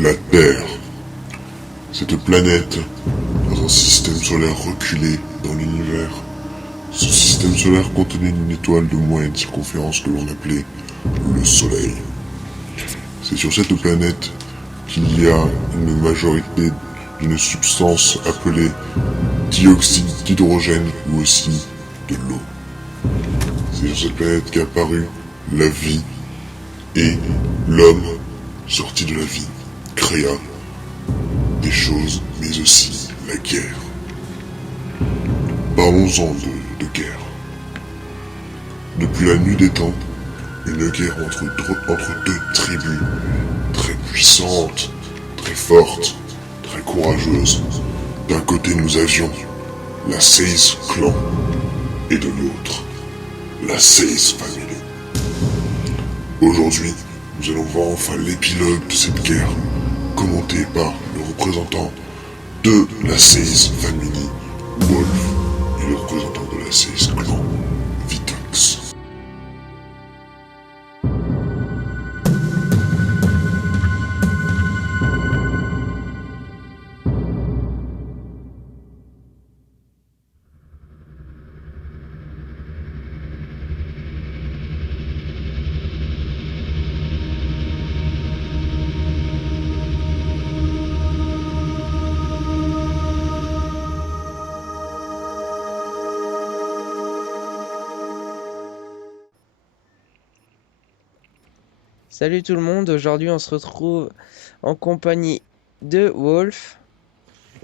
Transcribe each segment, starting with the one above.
La Terre. Cette planète, dans un système solaire reculé dans l'univers. Ce système solaire contenait une étoile de moyenne circonférence que l'on appelait le Soleil. C'est sur cette planète qu'il y a une majorité d'une substance appelée dioxyde d'hydrogène ou aussi de l'eau. C'est sur cette planète qu'est apparue la vie et l'homme, sorti de la vie, créa des choses, mais aussi la guerre. Parlons-en de guerre. Depuis la nuit des temps, une guerre entre deux tribus, très puissantes, très fortes, très courageuses. D'un côté nous avions la Seize Clan, et de l'autre, la Seize Family. Aujourd'hui, nous allons voir enfin l'épilogue de cette guerre, commenté par le représentant de la Seize Family, Wolf, et le représentant de la Seize Clan, Vitox. Salut tout le monde, aujourd'hui on se retrouve en compagnie de Wolf.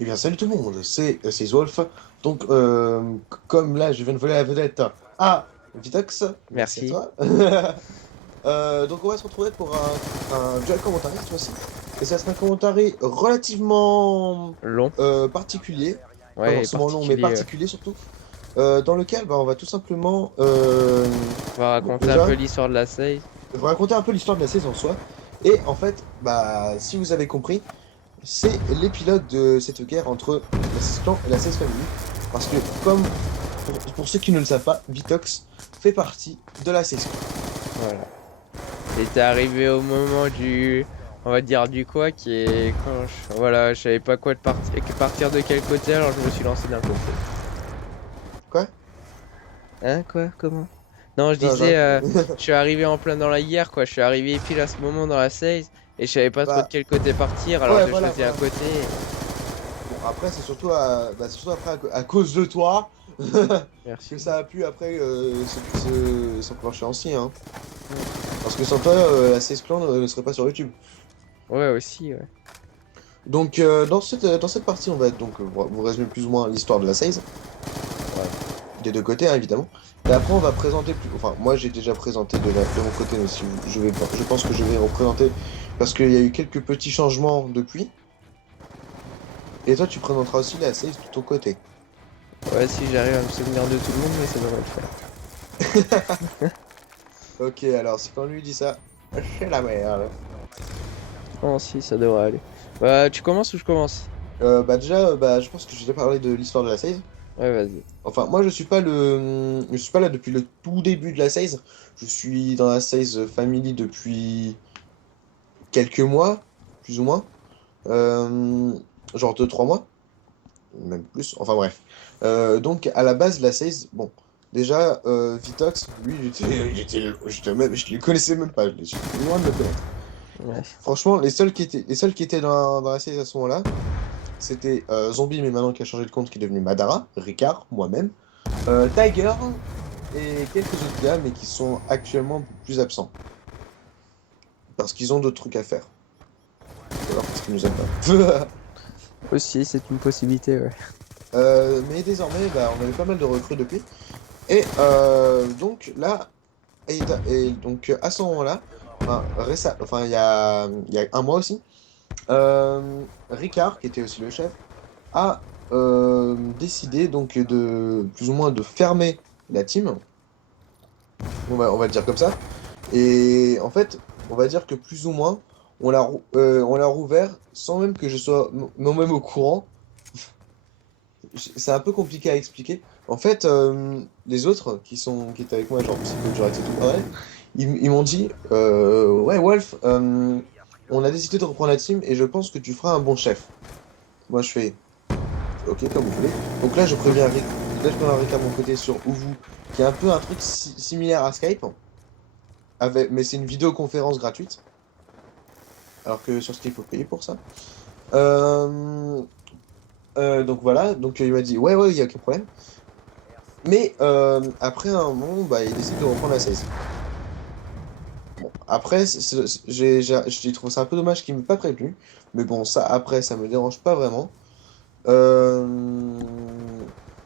Eh bien, salut tout le monde, c'est Wolf. Donc, comme là, je viens de voler la vedette à Vitox, merci à Merci. toi. Donc, on va se retrouver pour un duel commentary cette fois-ci. Et ça sera un commentary relativement Long. particulier, pas Ouais, forcément long, mais particulier. particulier surtout. Dans lequel on va tout simplement On va raconter déjà, un peu l'histoire de la save. je vais raconter un peu l'histoire de la saison en soi. Et en fait, si vous avez compris, c'est l'épilogue de cette guerre entre la Seize Clan et la Seize Family. Parce que, comme pour ceux qui ne le savent pas, Vitox fait partie de la Seize Clan. Voilà. Et t'es arrivé au moment du... On va dire du quoi qui est... Voilà, je savais pas quoi de partir de quel côté, alors je me suis lancé d'un côté. Quoi? Hein, quoi? Comment? Non, je Non, disais, j'arrête. je suis arrivé en plein dans la guerre, quoi. Je suis arrivé pile à ce moment dans la save, et je savais pas trop de Bah, quel côté partir, alors ouais, j'ai voilà, choisi un voilà. côté. Bon, après, c'est surtout après, à cause de toi, Merci. que ça a pu après s'enclencher ainsi. Hein. Parce que sans toi, la Seize Clan ne serait pas sur YouTube. Ouais, aussi, ouais. Donc, dans cette partie, on va donc vous résumer plus ou moins l'histoire de la Seize. Ouais. Des deux côtés, hein, évidemment. Et après, on va présenter Enfin, moi, j'ai déjà présenté de mon côté, mais si je pense que je vais représenter parce qu'il y a eu quelques petits changements depuis. Et toi, tu présenteras aussi la save de ton côté. Ouais, si j'arrive à me souvenir de tout le monde, mais ça devrait le faire. Ok, alors, si quand lui dit ça, c'est la merde. Oh, si, ça devrait aller. Bah, tu commences ou je commence? Déjà, je pense que je vais parler de l'histoire de la save. Ouais, vas-y. Enfin, moi, je suis pas là depuis le tout début de la save. Je suis dans la save Family depuis quelques mois, plus ou moins. Genre 2-3 mois. Même plus, enfin bref. Donc à la base, la 16, bon, déjà, Vitox, lui, je les connaissais même pas, je suis loin de le connaître. Ouais. Franchement, les seuls qui étaient dans la 16 à ce moment-là, c'était Zombie, mais maintenant qui a changé de compte, qui est devenu Madara, Ricard, moi-même, Tiger, et quelques autres gars, mais qui sont actuellement plus absents. Parce qu'ils ont d'autres trucs à faire. Ou alors parce qu'ils nous aiment pas. Aussi, c'est une possibilité, ouais. Mais désormais, on avait pas mal de recrues depuis. Et donc là, et donc à ce moment-là, il y a un mois aussi, Ricard, qui était aussi le chef, a décidé donc de plus ou moins de fermer la team. On va le dire comme ça. Et en fait, on va dire que plus ou moins, on l'a rouvert sans même que je sois moi-même au courant. C'est un peu compliqué à expliquer. En fait, les autres qui étaient avec moi, genre Psycho, Jurette et tout pareil, ils m'ont dit ouais, Wolf, on a décidé de reprendre la team et je pense que tu feras un bon chef. Moi je fais ok comme vous voulez. Donc là je préviens Rick, à mon côté sur Uvu, qui est un peu un truc similaire à Skype, mais c'est une vidéoconférence gratuite. Alors que sur Skype il faut payer pour ça. Donc voilà, donc il m'a dit ouais il y a aucun problème. Mais après un moment, bah, il décide de reprendre la 16. Bon, après, j'ai trouvé ça un peu dommage qu'il ne m'ait pas prévenu. Mais bon, ça, après, ça me dérange pas vraiment. Euh,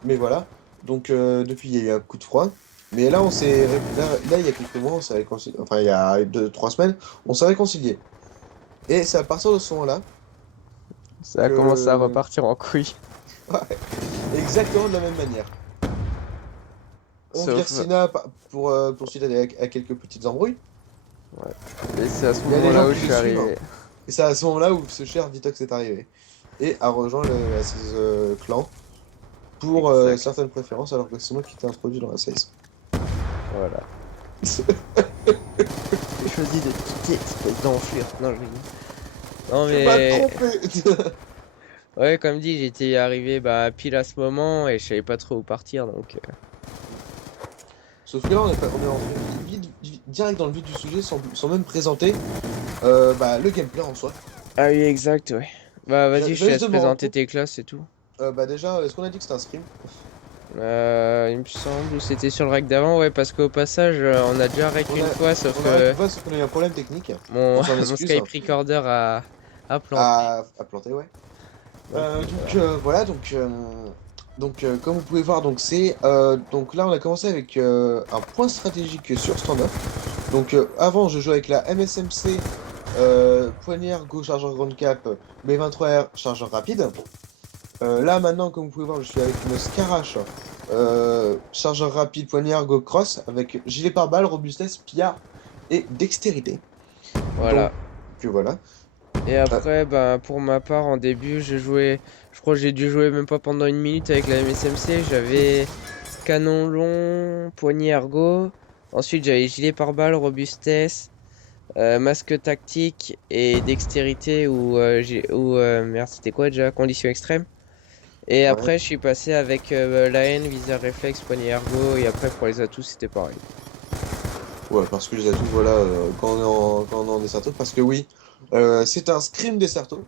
Mais voilà. Donc, depuis, il y a eu un coup de froid. Mais là, là, il y a quelques mois, on s'est réconcilié. Enfin, il y a 2, 3 semaines, on s'est réconcilié. Et c'est à partir de ce moment-là Ça a commencé à que. repartir en couille. Ouais, exactement de la même manière. On vire Sauf, Sina pour suite à quelques petites embrouilles. et c'est à ce Il y a des moment-là gens où qui je le suis suivent, hein. arrivé. Et c'est à ce moment-là où ce cher Vitox est arrivé. Et a rejoint la 16 clan pour Exact. certaines préférences, alors que c'est moi qui t'ai introduit dans la 16. Voilà. J'ai choisi de quitter espèce d'enflure. Non, non Tu vas mais te tromper. ouais, comme dit, j'étais arrivé bah pile à ce moment et je savais pas trop où partir donc. Sauf que là, on est rentré direct dans le vif du sujet sans même présenter bah, le gameplay en soi. Ah oui, exact, ouais. Bah vas-y, je te J'allais laisse te présenter demander, tes classes et tout. bah déjà, est-ce qu'on a dit que c'était un scrim? Il me semble, ou c'était sur le rec d'avant, ouais, parce qu'au passage, on a déjà rec On une a, fois, sauf on a arrêté que de voir, sauf qu'on a eu un problème technique. mon, On s'en mon excuse, hein. Skype Recorder a planté. À planter, ouais. Voilà, comme vous pouvez voir, donc là on a commencé avec un point stratégique sur standoff. Donc avant je jouais avec la MSMC, poignard go chargeur grande cap, B23R chargeur rapide. Là maintenant comme vous pouvez voir je suis avec une Scarache, chargeur rapide, poignard go cross avec gilet pare-balles, robustesse, pillard et dextérité. Voilà. Donc voilà. Et après, bah, pour ma part, en début, je crois que j'ai dû jouer même pas pendant une minute avec la MSMC. J'avais canon long, poignée ergo. Ensuite, j'avais gilet pare-balles, robustesse, masque tactique et dextérité merde, c'était quoi déjà? Condition extrême. Et Ouais. après, je suis passé avec la haine, viseur réflexe, poignée ergo. Et après, pour les atouts, c'était pareil. Ouais, parce que les atouts, voilà, quand on est en Desserto, parce que oui, c'est un scrim Desserto.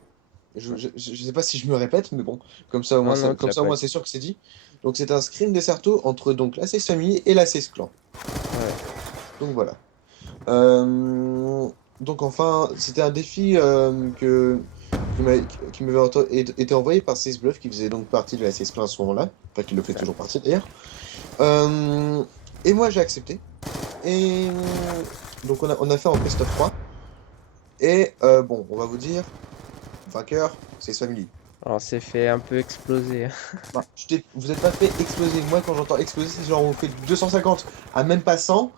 Je sais pas si je me répète, mais bon, Non, non, tu comme l'as ça, au pas moins, dit. c'est sûr que c'est dit. Donc, c'est un scrim Desserto entre donc la 16 famille et la 16 clan. Ouais. Donc, voilà. Euh, donc, enfin, c'était un défi qui m'avait été envoyé par 16 Bluff, qui faisait donc partie de la 16 clan à ce moment-là. Enfin, qui le fait toujours partie d'ailleurs. Euh, et moi, j'ai accepté. Et donc on a fait en best of 3. Et bon, on va vous dire, vainqueur, c'est Family. Alors, on s'est fait un peu exploser. Bah, vous êtes pas fait exploser. Moi, quand j'entends exploser, c'est genre on fait du 250 à même pas 100.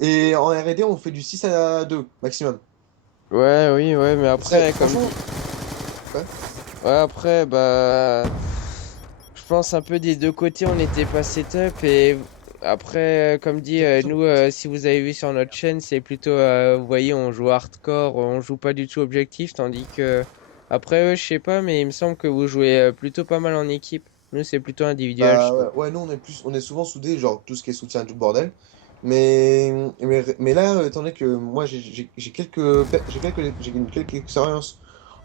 Et en R&D, on fait du 6 à 2 maximum. Ouais, oui, ouais, mais après, comme Franchement, ouais. ouais, après, bah, je pense un peu des deux côtés, on n'était pas setup et après, comme dit, C'est plutôt- nous, si vous avez vu sur notre chaîne, c'est plutôt, vous voyez, on joue hardcore, on joue pas du tout objectif, tandis que après, je sais pas, mais il me semble que vous jouez plutôt pas mal en équipe. Nous, c'est plutôt individuel, je Bah trouve. ouais, nous on est souvent soudés, genre tout ce qui est soutien et tout le bordel. Mais là, étant donné que moi j'ai quelques expériences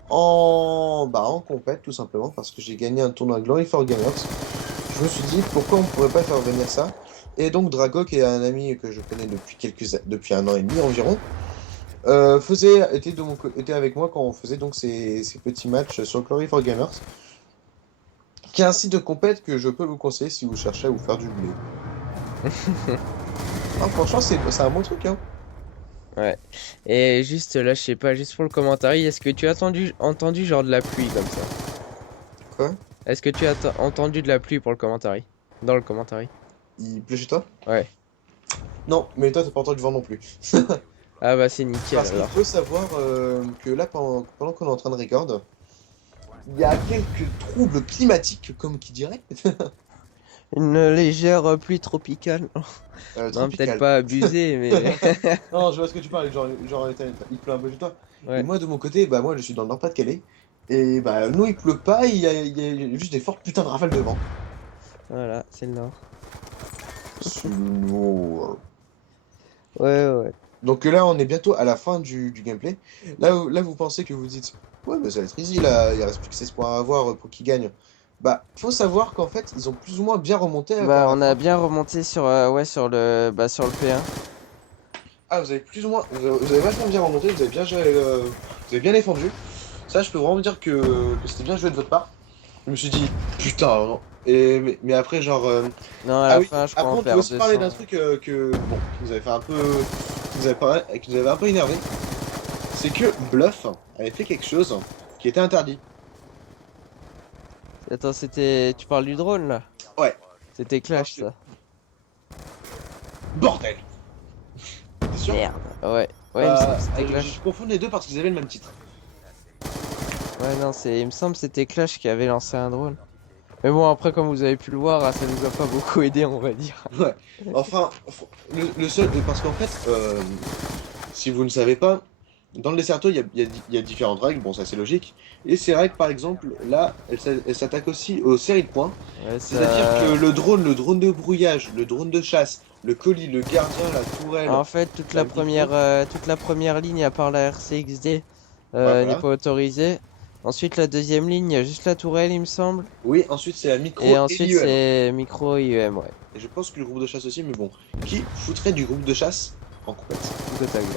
en compète, tout simplement, parce que j'ai gagné un tournoi Glory for Gamers. Je me suis dit, pourquoi on pourrait pas faire venir ça? Et donc, Drago, qui est un ami que je connais depuis 1 an et demi environ, était avec moi quand on faisait donc ces petits matchs sur Glory for Gamers, qui est un site de compète que je peux vous conseiller si vous cherchez à vous faire du blé. Ah, franchement, c'est un bon truc, hein. Ouais. Et juste là, je sais pas, juste pour le commentaire, est-ce que tu as entendu genre de la pluie comme ça? Quoi? Est-ce que tu as entendu de la pluie pour le commentaire? Dans le commentaire? Il pleut chez toi? Ouais. Non, mais toi, t'as pas entendu du vent non plus. Ah bah c'est nickel Parce qu'il alors. faut savoir que là, pendant qu'on est en train de record, il y a quelques troubles climatiques, comme qui dirait. Une légère pluie tropicale. Non, peut-être Tropical. pas abusé, mais Non, je vois ce que tu parles, genre il pleut un peu chez toi. Et ouais, moi, de mon côté, bah moi, je suis dans le Nord-Pas-de-Calais. Et bah, nous, il pleut pas, il y a juste des fortes putains de rafales de vent. voilà, c'est le nord. Ouais, ouais. Donc là, on est bientôt à la fin du gameplay. Là, vous pensez que vous dites, ouais, mais ça va être easy, là, il reste plus que 16 points à avoir pour qu'ils gagnent. Bah, faut savoir qu'en fait, ils ont plus ou moins bien remonté vers Bah, la on a fin. bien remonté sur, ouais, sur le P1. Ah, vous avez plus ou moins, vous avez vachement bien remonté, vous avez bien géré, vous avez bien défendu. Ça, je peux vraiment dire que c'était bien joué de votre part. Je me suis dit, putain, non. Mais après, genre. Non, à Ah la oui, fin, je crois après, on on peut perd aussi parler d'un 200. truc bon, qui nous avait fait un peu. Qui nous avait un peu énervé. C'est que Bluff avait fait quelque chose qui était interdit. Attends, c'était. Tu parles du drone là? Ouais, C'était parce Clash que. ça. Bordel! T'es sûr? Merde. Ouais. Ouais, il me semble Bah, que c'était je Clash. confonds les deux parce qu'ils avaient le même titre. Ouais, non, il me semble que c'était Clash qui avait lancé un drone. Mais bon, après, comme vous avez pu le voir, ça nous a pas beaucoup aidé, on va dire. Ouais. Enfin, le seul. Parce qu'en fait, si vous ne savez pas, dans le Desserto, il y a différentes règles, bon, ça c'est logique. Et ces règles, par exemple, là, elles s'attaquent aussi aux séries de points. Ouais, C'est-à-dire que ça. le drone de brouillage, le drone de chasse, le colis, le gardien, la tourelle, En fait, la micro. toute la première ligne, à part la RCXD, Ouais, n'est voilà. pas autorisée. Ensuite, la deuxième ligne, il y a juste la tourelle, il me semble. Oui, ensuite c'est la Et micro et ensuite, l'IEM. c'est micro IEM, ouais. Et je pense que le groupe de chasse aussi, mais bon. Qui foutrait du groupe de chasse en compète? Tout à gueule.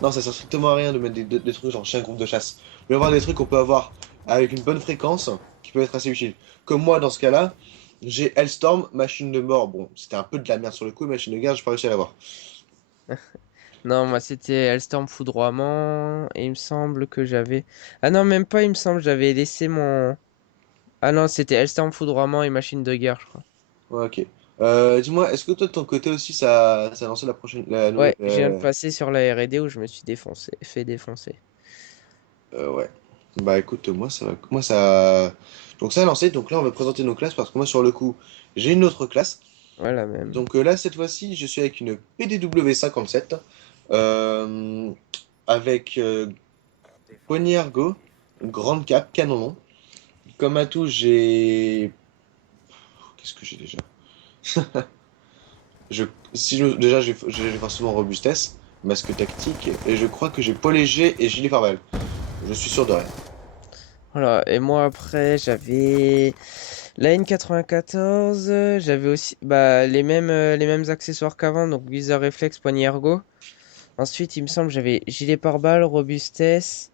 Non, ça sert strictement à rien de mettre des trucs genre chez un groupe de chasse. Mais avoir des trucs qu'on peut avoir avec une bonne fréquence qui peut être assez utile. Comme moi, dans ce cas-là, j'ai Hellstorm, machine de mort. Bon, c'était un peu de la merde sur le coup, machine de guerre, j'ai pas réussi à l'avoir. Non, moi, c'était Hellstorm Foudroiement. Et il me semble que j'avais. Ah non, même pas, il me semble, j'avais laissé mon. Ah non, c'était Hellstorm Foudroiement et Machine de guerre, je crois. Ouais, ok. Dis-moi, est-ce que toi, de ton côté aussi, ça a lancé la prochaine, la nouvelle. Ouais, je viens de passer sur la R&D où je me suis fait défoncer. Ouais. Bah écoute, moi, ça va. Moi, ça. Donc, ça a lancé. Donc là, on va présenter nos classes parce que moi, sur le coup, j'ai une autre classe. Ouais, la même. Donc là, cette fois-ci, je suis avec une PDW 57 euh, avec poignée ergo, grande cape, canon long. Comme atout, j'ai. Qu'est-ce que j'ai déjà? Je... Déjà, j'ai forcément robustesse, masque tactique, et je crois que j'ai poids léger et gilet pare-balles. Je suis sûr de rien. Voilà, et moi après j'avais la N94, j'avais aussi bah, les mêmes accessoires qu'avant, donc viseur réflexe, poignée ergo. Ensuite, il me semble j'avais gilet pare-balles, robustesse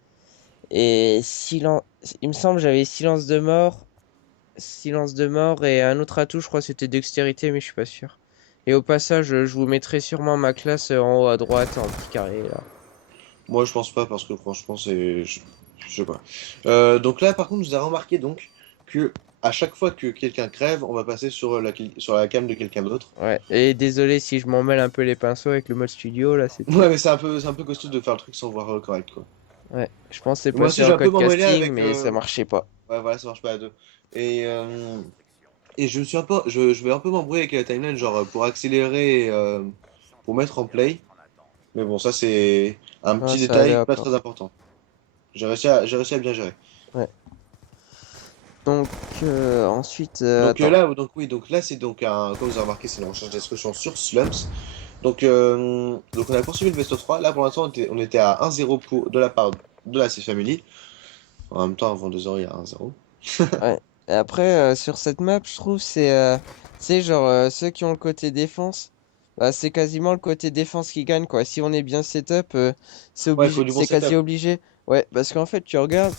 et silence. Il me semble j'avais silence de mort et un autre atout, je crois que c'était dextérité, mais je suis pas sûr. Et au passage, je vous mettrai sûrement ma classe en haut à droite en petit carré là. Moi, je pense pas parce que franchement, je sais pas. Donc là, par contre, vous avez remarqué donc que à chaque fois que quelqu'un crève, on va passer sur la cam de quelqu'un d'autre. Ouais, et désolé si je m'en mêle un peu les pinceaux avec le mode studio là, Ouais, c'était. mais c'est un peu costaud de faire le truc sans voir correct, quoi. Ouais, je pense que c'est Et moi passé aussi, j'ai en un peu code m'emmêlé casting, avec. mais ça marchait pas. Ouais, voilà, ça marche pas à deux. Et, euh, et je me suis un peu, je vais un peu m'embrouiller avec la timeline, genre pour accélérer, pour mettre en play. Mais bon, ça c'est un Ah, petit ça allait détail pas très encore. important. J'ai réussi à bien gérer. Ouais. Donc, ensuite, Donc attends. donc oui, donc là c'est donc comme vous avez remarqué, c'est une recherche d'instruction sur Slumps. Donc on a poursuivi le best of 3. Là pour l'instant on était à 1-0 de la part de la C-Family. En même temps, avant 2 heures, il y a 1-0. Ouais. Et après, sur cette map, je trouve, tu sais, genre, ceux qui ont le côté défense, bah, c'est quasiment le côté défense qui gagne, quoi. Si on est bien setup, Ouais, il faut du bon c'est quasi setup. obligé. Ouais, parce qu'en fait, tu regardes,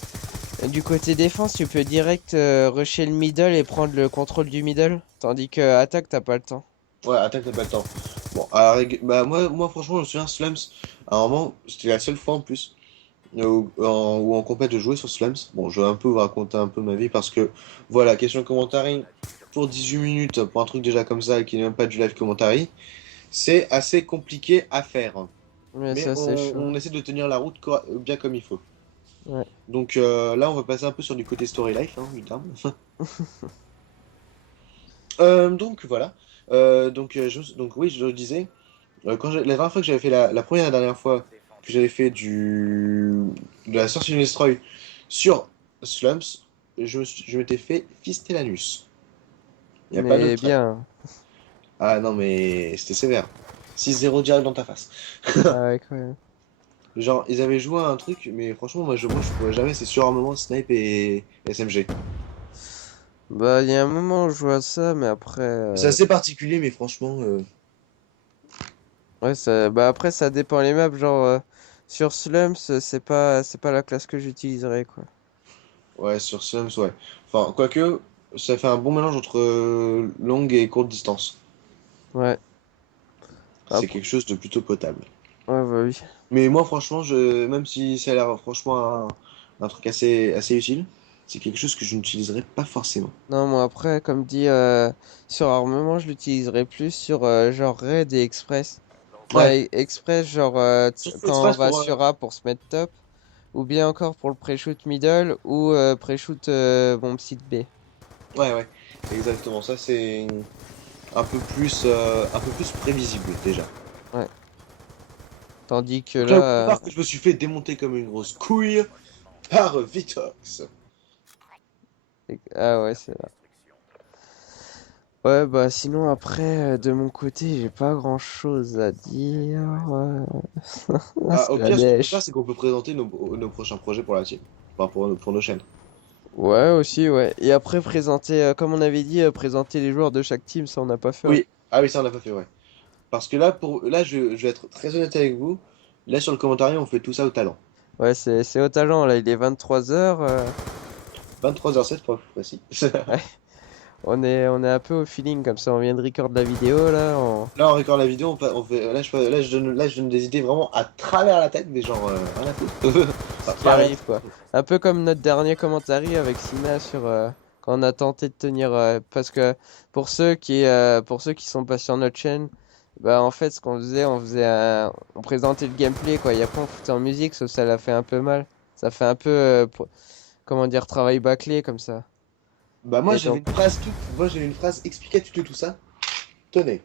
du côté défense, tu peux direct rusher le middle et prendre le contrôle du middle. Tandis que attaque, t'as pas le temps. Ouais, attaque, t'as pas le temps. Bon, bah, moi, franchement, je me souviens, Slums, à un moment, c'était la seule fois en plus où en compète de jouer sur Slums. Bon, je vais un peu vous raconter un peu ma vie parce que, voilà, question commentary pour 18 minutes, pour un truc déjà comme ça qui n'est même pas du live commentary, c'est assez compliqué à faire. Mais Mais ça, c'est chaud. on essaie de tenir la route bien comme il faut. Ouais. Donc là, on va passer un peu sur du côté story life, hein, putain. Donc voilà. Donc oui, je le disais. La dernière fois que j'avais fait la première et la dernière fois que j'avais fait de la Search and Destroy sur Slums, je m'étais fait fister l'anus. Il n'y a pas d'autre Mais terme. bien. Ah non, mais c'était sévère. 6-0 direct dans ta face. Ah ouais, quand même. Genre, ils avaient joué à un truc, mais franchement, moi je pourrais jamais, c'est sur un moment Snipe et SMG. Bah, il y a un moment où je vois ça, mais après, C'est assez particulier, mais franchement, ouais, bah après, ça dépend les maps. Genre, sur Slums, c'est pas la classe que j'utiliserais, quoi. ouais, sur Slums, ouais. Enfin, quoique, ça fait un bon mélange entre longue et courte distance. Ouais. C'est Après, quelque chose de plutôt potable. ouais, bah oui. Mais moi, franchement, même si ça a l'air franchement un truc assez utile, c'est quelque chose que je n'utiliserais pas forcément. Non, moi après, comme dit, sur armement, je l'utiliserais plus sur genre raid et express. Bah, Ouais, express, genre surtout quand on Express va pour... sur A pour se mettre top, ou bien encore pour le pré-shoot middle, ou pré-shoot bomb site B. Ouais, ouais, exactement. Ça, c'est un peu plus prévisible, déjà. Ouais. Tandis que Donc là, vous pouvez là, voir que je me suis fait démonter comme une grosse couille par Vitox. ah ouais, c'est là. Ouais, bah sinon après, de mon côté, j'ai pas grand-chose à dire. Ah, C'est au la pire, ce qu'on peut faire, dèche. c'est qu'on peut présenter nos prochains projets pour la team. Enfin, pour nos chaînes. Ouais, aussi, ouais. Et après, présenter, comme on avait dit, présenter les joueurs de chaque team, ça on n'a pas fait, ouais. Oui. Ah oui, ça, on n'a pas fait, ouais. Parce que là, je vais être très honnête avec vous. Là, sur le commentaire, on fait tout ça au talent. Ouais, c'est au talent, là, il est 23h. 23h07 pour être plus précis. Ouais, on est un peu au feeling, comme ça, on vient de record la vidéo, là. Là, on record la vidéo, on fait, là, je donne des idées vraiment à travers la tête, mais genre, rien à foutre. Ce Enfin, qui pas rien à arrive, quoi. foutre. Un peu comme notre dernier commentary avec Sina sur quand on a tenté de tenir parce que pour ceux qui sont pas sur notre chaîne, bah en fait ce qu'on faisait, on présentait le gameplay quoi, et après on foutait en musique, sauf que ça l'a fait un peu mal. Ça fait un peu comment dire travail bâclé comme ça. Bah, Et donc moi, j'avais une phrase explicative de tout ça. Tenez,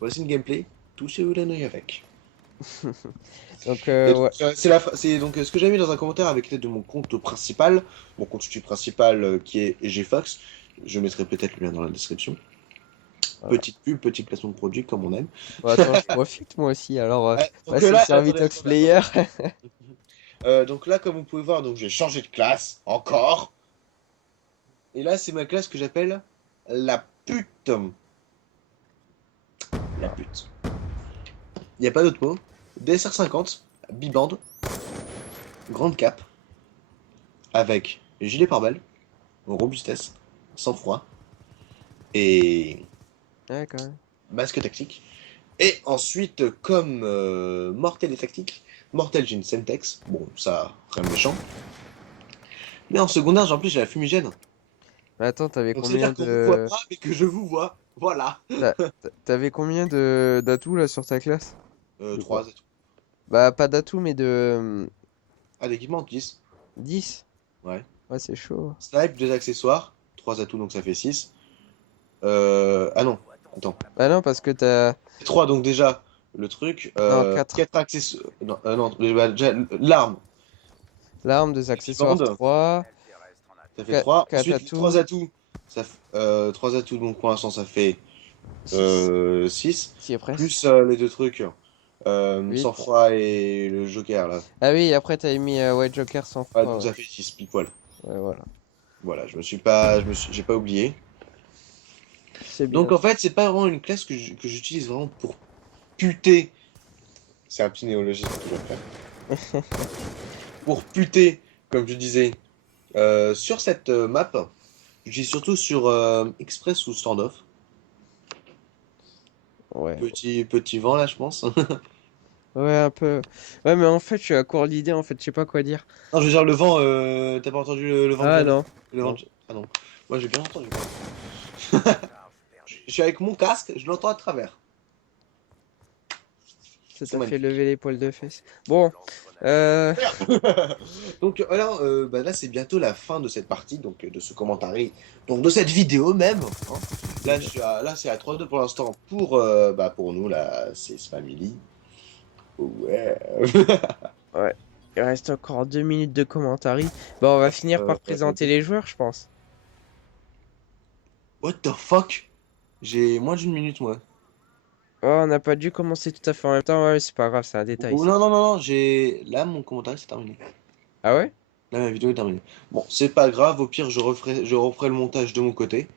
voici une gameplay, touchez-vous la nouille avec. donc Et donc, ouais. c'est donc ce que j'ai mis dans un commentaire avec l'aide de mon compte principal, mon compte YouTube principal qui est GFox. Je mettrai peut-être le lien dans la description. Voilà. Petite pub, petit placement de produit comme on aime. Bon, attends, je profite moi aussi. Alors Donc passer là, sur Vitox Player. Donc là, comme vous pouvez voir, donc j'ai changé de classe encore. Et là, c'est ma classe que j'appelle la pute. La pute. Il n'y a pas d'autre mot. DSR50, biband, grande cape, avec gilet pare-balles, robustesse, sang-froid et Ouais, quand même. masque tactique. Et ensuite, comme mortel et tactique, mortel j'ai une Semtex, bon ça, rien de méchant. Mais en secondaire, en plus j'ai la fumigène. Mais attends, t'avais Donc combien c'est-à-dire qu'on vous voit de pas, mais que je vous vois. Voilà. t'avais combien de d'atouts là sur ta classe? Je sais pas. 3 atouts. Bah, pas d'atouts, mais de Ah, d'équipement, 10. 10. Ouais. Ouais, c'est chaud. Snipe, 2 accessoires, 3 atouts, donc ça fait 6. Ah non, attends. Bah, non, parce que t'as. 3 donc déjà, le truc. Non, 4. 4 accessoires. Non, non bah, déjà, l'arme, L'arme, des qui accessoires bande, 3. ça fait 3. 4 Ensuite, les atouts, 3 atouts, 3 atouts, donc pour l'instant, ça fait 6. 6. Si, presque. Plus les deux trucs, 8. sang-froid et le joker, là. Ah oui, et après, t'avais mis White Joker sans Ouais, froid, donc ouais. ça fait 6 pile poil. Ouais, voilà. Voilà, j'ai pas oublié. C'est Donc bien. en fait, c'est pas vraiment une classe que j'utilise vraiment pour puter. C'est un petit néologisme que je vais faire. Pour puter, comme je disais, sur cette map, j'utilise surtout sur Express ou Standoff. Ouais. Petit vent là, je pense. Ouais, un peu. Ouais, mais en fait, je suis à court d'idées, en fait, je sais pas quoi dire. Non, je veux dire le vent, t'as pas entendu le vent que je Ah viens de... non. Le vent Non. de- Ah non, moi j'ai bien entendu. Je suis avec mon casque, je l'entends à travers. Ça C'est t'a fait magnifique. lever les poils de fesses. Bon, euh, Donc alors, bah, là c'est bientôt la fin de cette partie, donc de ce commentaire, donc de cette vidéo même, hein. Là, là c'est à 3-2 pour l'instant pour nous, là, c'est Family. Ouais. ouais. Il reste encore 2 minutes de commentaire. Bah, on va finir par Euh, présenter les joueurs, je pense. What the fuck? J'ai moins d'une minute, moi. Oh, on n'a pas dû commencer tout à fait en même temps. Ouais, c'est pas grave, c'est un détail, Oh, ça. non, non, non, non, j'ai... Là, mon commentaire, c'est terminé. Ah ouais? Là, ma vidéo est terminée. Bon, c'est pas grave, au pire, je referai le montage de mon côté.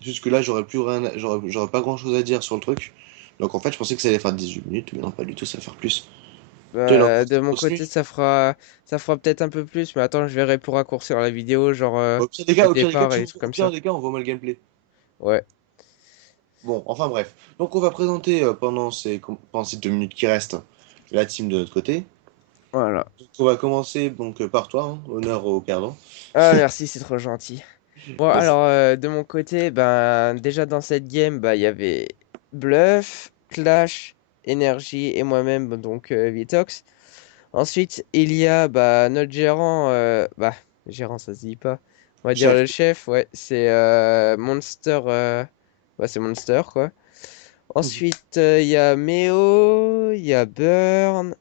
Jusque là, j'aurais plus rien, j'aurais pas grand chose à dire sur le truc. Donc en fait, je pensais que ça allait faire 18 minutes, mais non, pas du tout, ça va faire plus. Toi, il en Bah, reste de mon côté, aussi. ça fera peut-être un peu plus, mais attends, je verrai pour raccourcir la vidéo, genre le Au pire des cas, départ et des trucs au comme pire ça. des cas, on voit mal le gameplay. Ouais, Bon, enfin bref. Donc on va présenter pendant ces 2 minutes qui restent la team de notre côté. voilà. Donc, on va commencer par toi, hein, honneur au perdant. Ah, merci, c'est trop gentil. Bon, Vas-y. alors, de mon côté, ben, déjà dans cette game, bah, il y avait Bluff, Clash, Energy et moi-même, donc Vitox. Ensuite, il y a bah, notre gérant, bah, gérant, ça se dit pas. On va dire Chef. le chef, ouais, c'est Monster, ouais, c'est Monster, quoi. Mhm. Ensuite, il y a Meo, il y a Burn,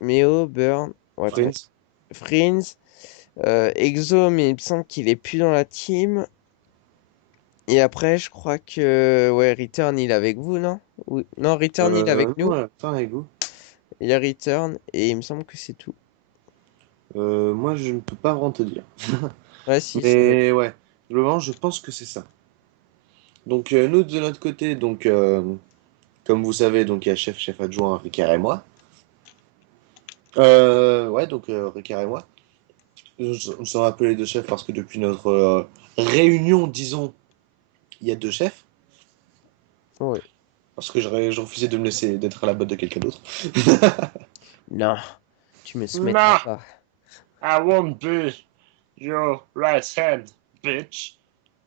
Meo, Burn, ouais, attends, Friends. Friends, Exo, mais il me semble qu'il est plus dans la team. Et après, je crois que, ouais, Return, il est avec vous, non? Non, Return, il est avec Non, nous. fin avec vous. Il y a Return, et il me semble que c'est tout. Moi, je ne peux pas vraiment te dire. Ouais, si, ça doit être. Mais ouais, globalement, je pense que c'est ça. Donc nous, de notre côté, comme vous savez, donc il y a chef adjoint, Ricard et moi. Ouais, donc Ricard et moi. Nous sommes appelés deux chefs parce que depuis notre réunion, disons, il y a deux chefs. Ouais. Parce que je refusais de me laisser d'être à la botte de quelqu'un d'autre. Non, tu me soumettras Non, pas. I won't be your right hand, bitch.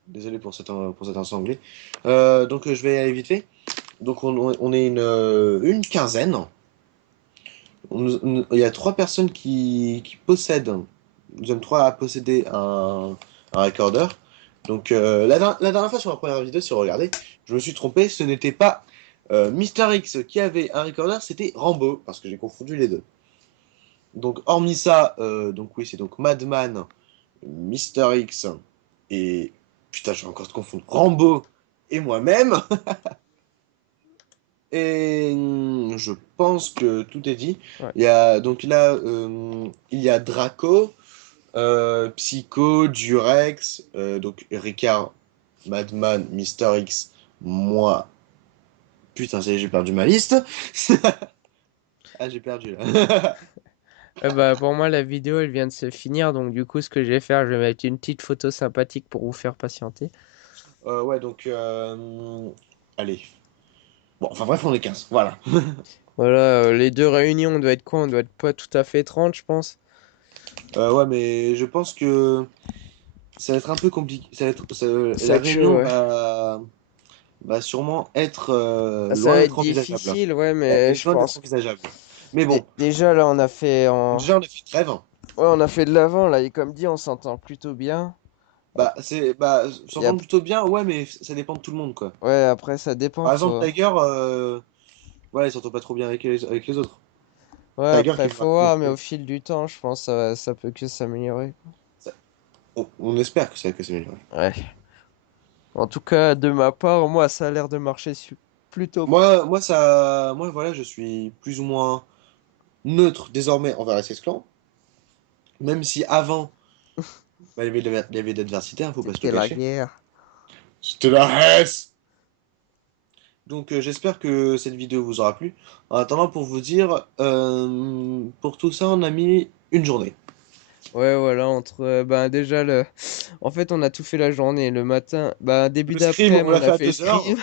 Désolé pour cet accent anglais. Donc je vais aller vite fait. Donc on est une quinzaine. Il y a trois personnes qui possèdent. Nous sommes trois à posséder un recorder. Donc la dernière fois sur la première vidéo, si vous regardez, je me suis trompé. Ce n'était pas Mister X qui avait un recorder, c'était Rambo parce que j'ai confondu les deux. Donc hormis ça, donc oui, c'est donc Madman, Mister X et putain, je vais encore te confondre. Rambo et moi-même. Et je pense que tout est dit. Ouais. Il y a donc là, il y a Draco, Psycho, Durex, donc Ricard, Madman, Mister X, moi. Putain, ça y est, j'ai perdu ma liste. Ah, j'ai perdu là. Bah, pour moi, la vidéo, elle vient de se finir. Donc, du coup, ce que je vais faire, je vais mettre une petite photo sympathique pour vous faire patienter. Ouais, donc allez. Bon, enfin bref, on est 15. Voilà. Voilà, les deux réunions, on doit être quoi? On doit être pas tout à fait 30, je pense. Ouais, mais je pense que ça va être un peu compliqué. Ça va La être chaud, réunion ouais. va sûrement être Ah, ça loin va être d'être envisageable. difficile, ouais, Elle mais est je loin d'être pense. envisageable. Mais bon, Déjà, là, on a fait déjà on a fait trêve. Ouais, on a fait de l'avant, là, et comme dit, on s'entend plutôt bien. Ça Y a... rend plutôt bien, ouais, mais ça dépend de tout le monde, quoi. Ouais, après, ça dépend, Par exemple, faut... Tiger, voilà, il s'entend pas trop bien avec les autres. Ouais, Tiger qui après, est faut voir, mais au fil du temps, je pense que ça peut que s'améliorer. ça- on espère que c'est mieux. Ouais. En tout cas, de ma part, moi, ça a l'air de marcher plutôt bien. Moi, voilà, je suis plus ou moins neutre désormais envers SS Clan. Même si avant, bah, il y avait de l'adversité, hein, faut pas se le C'était la cacher. guerre. C'était la Hesse! Donc j'espère que cette vidéo vous aura plu. En attendant, pour vous dire, pour tout ça, on a mis une journée. Ouais, voilà, entre... ben, déjà, en fait, on a tout fait la journée. Le matin, bah, début Le scrim, d'après-midi, on l'a on a fait à fait le 2 heures. scrim.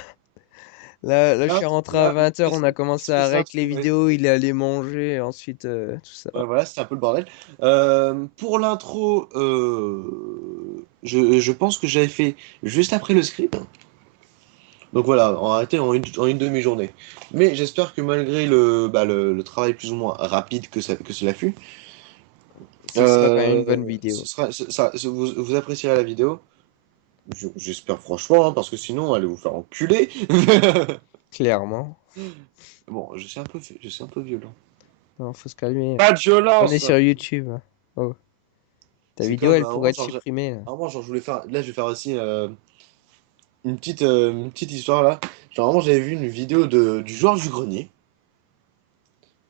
Là, je suis rentré à Là, 20 h, on a commencé à rec les ouais. vidéos, il est allé manger, et ensuite, tout ça. Ouais, voilà, c'était un peu le bordel. Pour l'intro, je pense que j'avais fait juste après le script. Donc voilà, on a arrêté en une demi-journée. Mais j'espère que malgré le travail plus ou moins rapide que cela fut, Ce sera quand même une bonne ce vidéo. sera, vous apprécierez la vidéo. J'espère franchement, hein, parce que sinon, allez vous faire enculer. Clairement. Bon, je suis un peu violent. Non, faut se calmer. Pas de On est violence! sur YouTube. Oh, ta C'est vidéo, comme, elle pourrait être supprimée, là. je voulais faire, là, je vais faire aussi une petite histoire là. Genre, vraiment, j'avais vu une vidéo du joueur du grenier,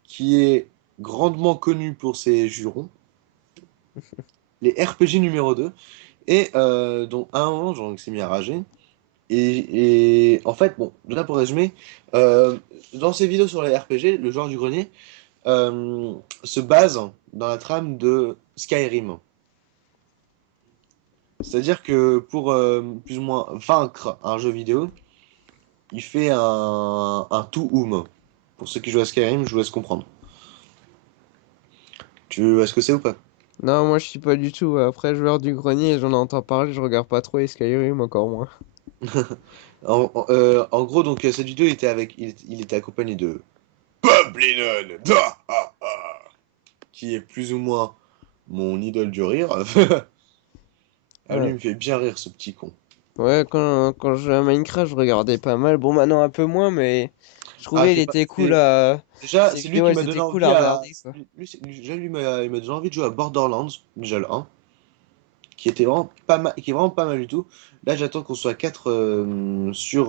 qui est grandement connu pour ses jurons, les RPG numéro 2 et dont à un moment, genre, il s'est mis à rager. Et en fait, bon, là pour résumer, dans ses vidéos sur les RPG, le joueur du grenier euh, se base dans la trame de Skyrim. C'est-à-dire que pour plus ou moins vaincre un jeu vidéo, il fait un tout-oom. Pour ceux qui jouent à Skyrim, je vous laisse comprendre. Tu vois ce que c'est ou pas? Non, moi je suis pas du tout. Après, joueur du grenier, j'en entends parler, je regarde pas trop et Skyrim encore moins. En gros, donc cette vidéo était il était accompagné de Bob Lennon, qui est plus ou moins mon idole du rire. Ah, lui, il Ouais, me fait bien rire, ce petit con. ouais, quand je jouais à Minecraft, je regardais pas mal. Bon, maintenant un peu moins, mais je Ah, trouvais il était cool c'est à. déjà, Ses c'est lui vidéos, qui elles m'a donné étaient cool envie à à. regarder, quoi. Déjà, il m'a donné envie de jouer à Borderlands, déjà le 1, qui était vraiment pas mal, qui est vraiment pas mal du tout. Là, j'attends qu'on soit 4 sur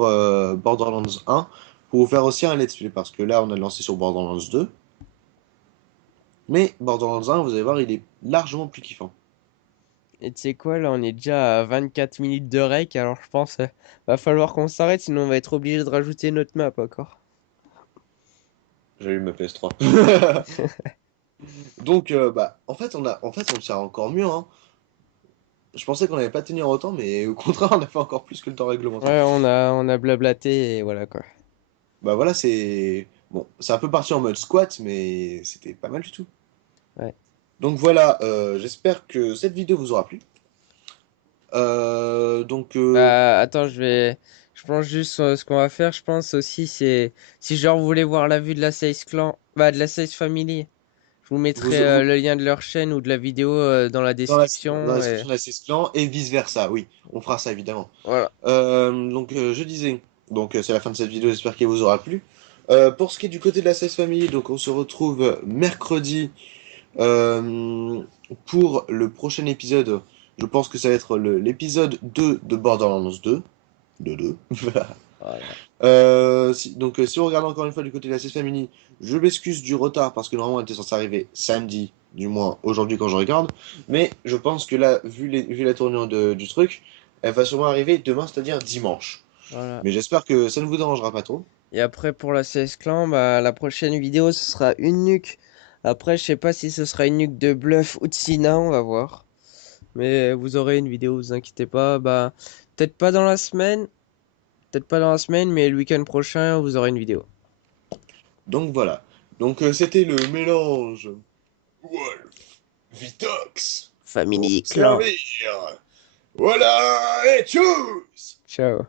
Borderlands 1 pour vous faire aussi un let's play, parce que là, on a lancé sur Borderlands 2. Mais Borderlands 1, vous allez voir, il est largement plus kiffant. Et tu sais quoi, là, on est déjà à 24 minutes de rec, alors je pense va falloir qu'on s'arrête, sinon on va être obligé de rajouter notre map encore. J'allume ma PS3. Donc, en fait, on tient encore mieux, hein. Je pensais qu'on n'allait pas tenir autant, mais au contraire, on a fait encore plus que le temps réglementaire. Ouais, on a blablaté et voilà quoi. Bah voilà, c'est... Bon, c'est un peu parti en mode squat, mais c'était pas mal du tout. Ouais. Donc voilà, j'espère que cette vidéo vous aura plu. Donc, Attends, je pense juste ce qu'on va faire, je pense aussi, c'est si genre vous voulez voir la vue de la Size Clan, bah de la Size Family, je vous mettrai vous, le lien de leur chaîne ou de la vidéo dans la dans la description et description de la clan et vice-versa, oui, on fera ça évidemment. voilà. Donc je disais, donc c'est la fin de cette vidéo, j'espère qu'elle vous aura plu. Pour ce qui est du côté de la 16 Family, donc on se retrouve mercredi euh, pour le prochain épisode. Je pense que ça va être l'épisode 2 de Borderlands 2. De 2. Voilà. Donc si vous regardez encore une fois du côté de la 16 Family, je m'excuse du retard parce que normalement elle était censée arriver samedi, du moins aujourd'hui quand je regarde. Mais je pense que là, vu la tournure du truc, elle va sûrement arriver demain, c'est-à-dire dimanche. Voilà. Mais j'espère que ça ne vous dérangera pas trop. Et après pour la CS Clan, bah la prochaine vidéo ce sera une nuque. Après je sais pas si ce sera une nuque de Bluff ou de Sina, on va voir. Mais vous aurez une vidéo, vous inquiétez pas. Bah peut-être pas dans la semaine, peut-être pas dans la semaine, mais le week-end prochain vous aurez une vidéo. Donc voilà. Donc c'était le mélange Wolf Vitox pour Family vous Clan. servir. Voilà et tchuss! Ciao.